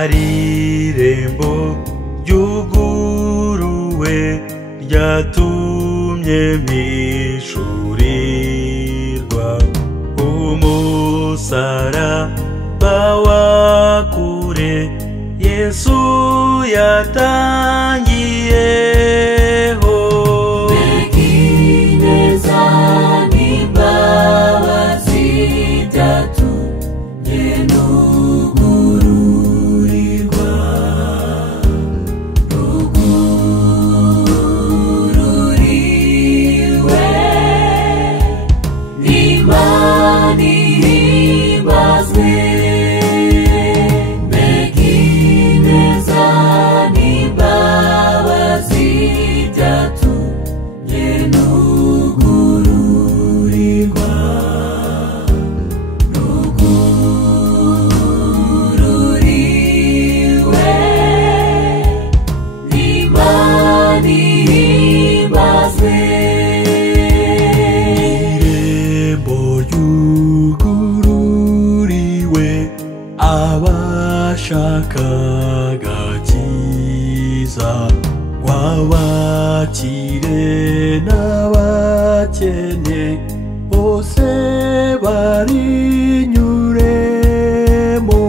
hari irembo ryuguruwe ryatumye mpishurirwa umusaraba wa kure Yesu yatangiyeho. Ineza n'imbabazi byatumye nugururirwa rugururiwe Imana ihimbazwe. Abashakaga cyiza w'abakire n'abakene bose barinyuremo.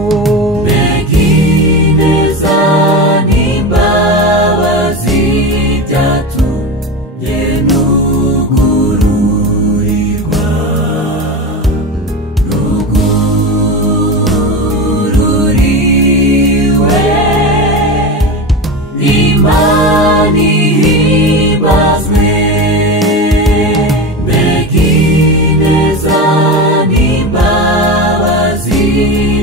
Ineza n'imbabazi byatumye nugururirwa Imana ihimbazwe. Ineza n'imbabazi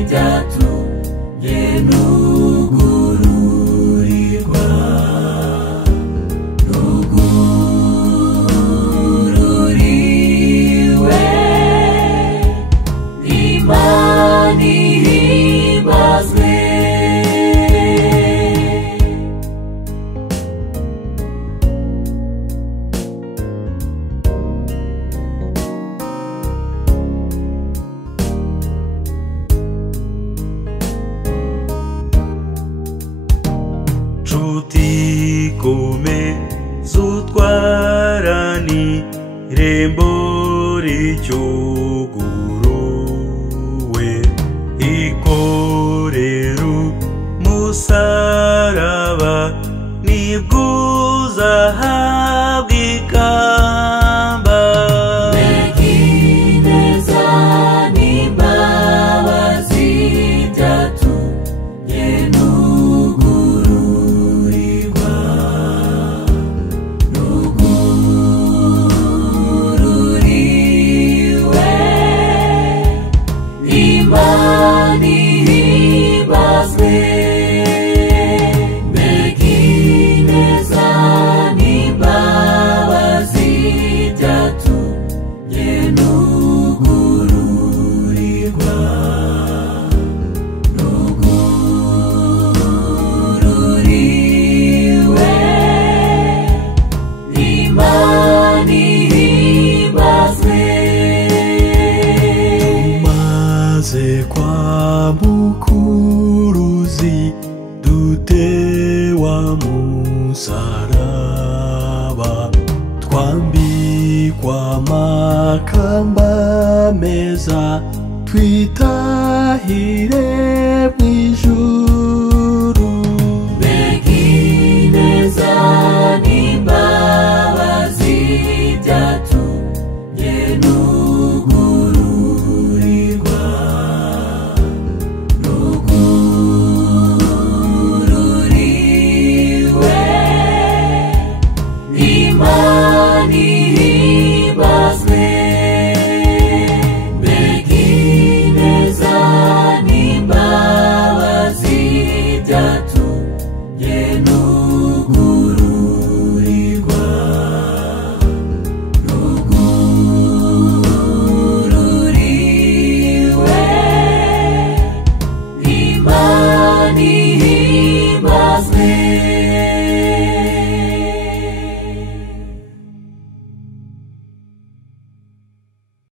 byatumye nugururirwa rugururiwe Imana ihimbazwe. Nshuti komeza utwarane irembo ricyuguruwe ikorera umusaraba nibwo uzahabwa ikamba. Ineza n'imbabazi byatumye nugururirwa rugururiwe Imana ihimbazwe. Ineza n'imbabazi byatumye nugururirwa rugururiwe Imana ihimbazwe. Tumaze kwamukuruzi dutewa musaraba twambikwa amakamba meza twitahire